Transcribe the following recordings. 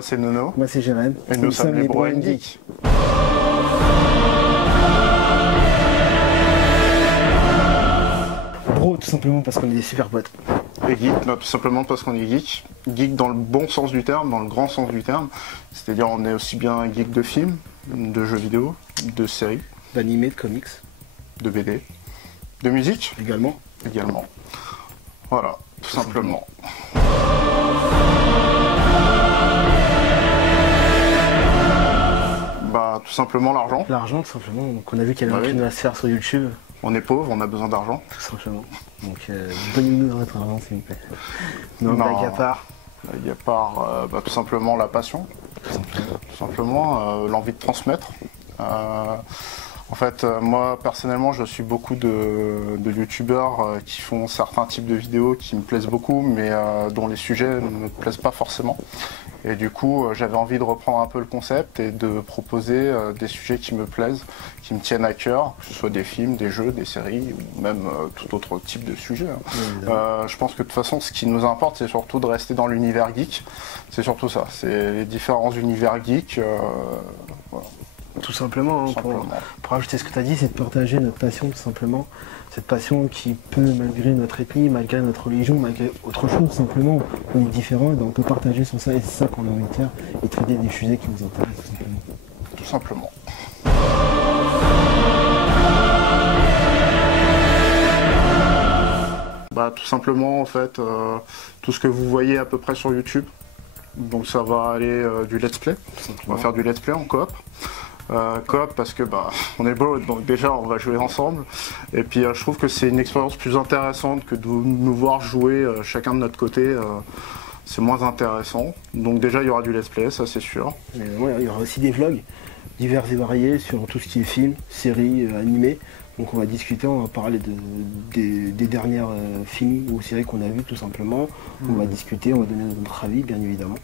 Moi c'est Nono. Moi c'est Jérém. Et nous sommes les Bro and Geek. Bro, tout simplement parce qu'on est des super potes. Et geek, non, tout simplement parce qu'on est geek. Geek dans le bon sens du terme, dans le grand sens du terme. C'est-à-dire on est aussi bien geek de films, de jeux vidéo, de séries. D'animés, de comics. De BD. De musique Également. Également. Voilà, tout simplement. Bah, tout simplement l'argent. L'argent, tout simplement. Donc on a vu qu'il y avait un créneau à se faire sur YouTube. On est pauvre, on a besoin d'argent. Tout simplement. Donc donnez-nous notre argent, s'il vous plaît. Non, blague à part. Blague à part, tout simplement la passion. Tout simplement l'envie de transmettre. En fait, moi personnellement, je suis beaucoup de youtubeurs qui font certains types de vidéos qui me plaisent beaucoup, mais dont les sujets ne me plaisent pas forcément. Et du coup, j'avais envie de reprendre un peu le concept et de proposer des sujets qui me plaisent, qui me tiennent à cœur, que ce soit des films, des jeux, des séries, ou même tout autre type de sujet. Je pense que de toute façon, ce qui nous importe, c'est surtout de rester dans l'univers geek. C'est surtout ça, c'est les différents univers geeks. Voilà. Tout simplement, hein, pour ajouter ce que tu as dit, c'est de partager notre passion, tout simplement. Cette passion qui peut, malgré notre ethnie, malgré notre religion, malgré autre chose, tout simplement, on est différents, donc on peut partager sur ça, et c'est ça qu'on a envie de faire, et traiter des sujets qui nous intéressent, tout simplement. Tout simplement. Bah, tout simplement, en fait, tout ce que vous voyez à peu près sur YouTube, donc ça va aller du let's play. On va faire du let's play en coop. Coop parce que on est beau, donc déjà on va jouer ensemble. Et puis je trouve que c'est une expérience plus intéressante que de nous voir jouer chacun de notre côté. C'est moins intéressant. Donc déjà il y aura du let's play, ça c'est sûr. Il y aura aussi des vlogs divers et variés sur tout ce qui est film, séries, animés. Donc on va discuter, on va parler des dernières films ou séries qu'on a vues tout simplement. On va discuter, on va donner notre avis bien évidemment.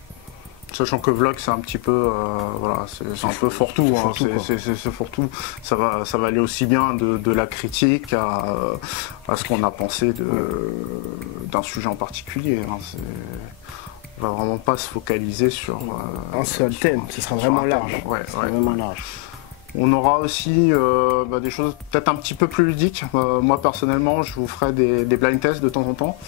Sachant que vlog c'est un petit peu, voilà, c'est un peu fourre-tout, c'est fourre-tout. Ça va aller aussi bien de la critique à ce qu'on a pensé d'un sujet en particulier. On va vraiment pas se focaliser sur un seul thème, ce sera vraiment large. Vraiment large. On aura aussi des choses peut-être un petit peu plus ludiques. Moi personnellement, je vous ferai des blind tests de temps en temps.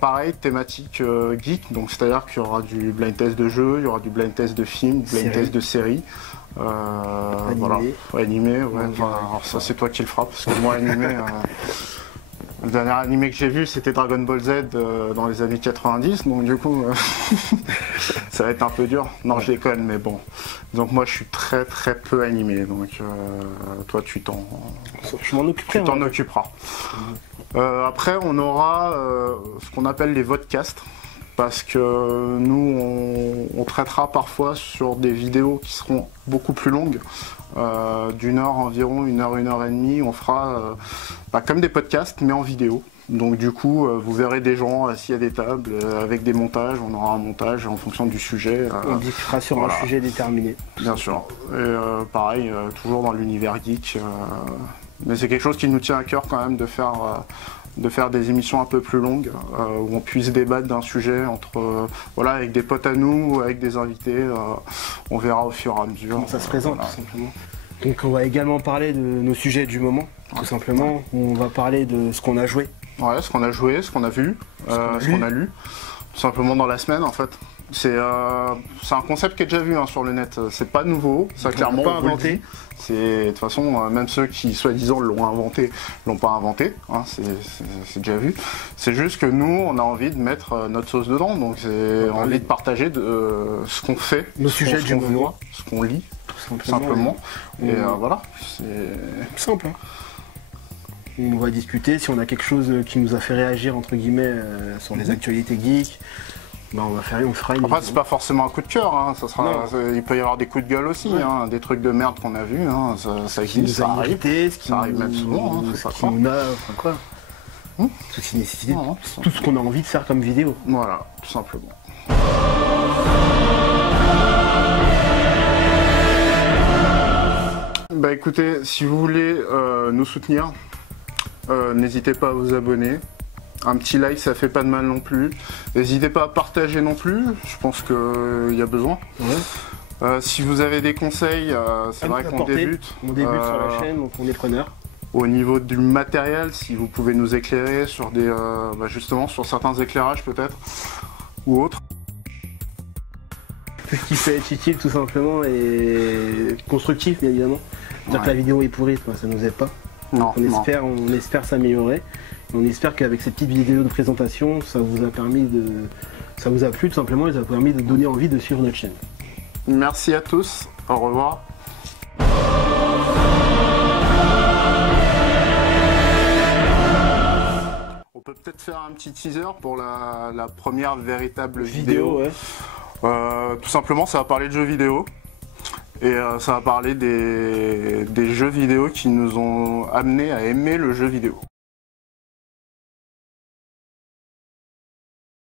Pareil, thématique geek, donc c'est-à-dire qu'il y aura du blind test de jeu, il y aura du blind test de film, du blind test de série. Animé. Voilà, animé, ouais. Alors ça c'est toi qui le feras, parce que moi animé, le dernier animé que j'ai vu c'était Dragon Ball Z dans les années 90, donc du coup ça va être un peu dur. Non, je déconne, mais bon. Donc moi je suis très peu animé, donc toi tu t'en occuperas. Après on aura ce qu'on appelle les vodcasts, parce que nous on traitera parfois sur des vidéos qui seront beaucoup plus longues, d'une heure environ, une heure et demie. On fera comme des podcasts mais en vidéo. Donc du coup vous verrez des gens assis à des tables avec des montages, on aura un montage en fonction du sujet. On discutera sur un sujet déterminé. Bien sûr. Et pareil, toujours dans l'univers geek. Mais c'est quelque chose qui nous tient à cœur quand même de faire des émissions un peu plus longues, où on puisse débattre d'un sujet avec des potes à nous ou avec des invités. On verra au fur et à mesure. Comment ça se présente, tout simplement. Donc on va également parler de nos sujets du moment, tout simplement. On va parler de ce qu'on a joué. Ouais, ce qu'on a joué, ce qu'on a vu, ce qu'on a lu, tout simplement dans la semaine en fait. C'est un concept qui est déjà vu sur le net, c'est pas nouveau, ça clairement pas inventé. De toute façon, même ceux qui soi-disant l'ont inventé, l'ont pas inventé, c'est déjà vu. C'est juste que nous, on a envie de mettre notre sauce dedans, donc c'est envie de partager ce qu'on fait, nos sujets du moment, ce qu'on lit, tout simplement. Et voilà, c'est simple. On va discuter si on a quelque chose qui nous a fait réagir entre guillemets sur les actualités geeks. On fera une. Après, c'est pas forcément un coup de cœur, il peut y avoir des coups de gueule aussi, des trucs de merde qu'on a vus, ça existe, ça arrive même souvent, ce qui nous a, tout ce qu'on a envie de faire comme vidéo. Voilà, tout simplement. Bah écoutez, si vous voulez nous soutenir, n'hésitez pas à vous abonner. Un petit like, ça fait pas de mal non plus. N'hésitez pas à partager non plus, je pense qu'il y a besoin. Ouais. Si vous avez des conseils, c'est vrai qu'on débute. On débute sur la chaîne, donc on est preneur. Au niveau du matériel, si vous pouvez nous éclairer sur des, justement sur certains éclairages peut-être, ou autres. Tout ce qui peut être utile tout simplement et constructif bien évidemment. Dire que la vidéo est pourrie, ça nous aide pas. Non, on espère s'améliorer. On espère qu'avec ces petites vidéos de présentation, ça vous a plu tout simplement et ça vous a permis de donner envie de suivre notre chaîne. Merci à tous, au revoir. On peut peut-être faire un petit teaser pour la première véritable vidéo. Ouais. Tout simplement, ça va parler de jeux vidéo. Et ça va parler des jeux vidéo qui nous ont amenés à aimer le jeu vidéo.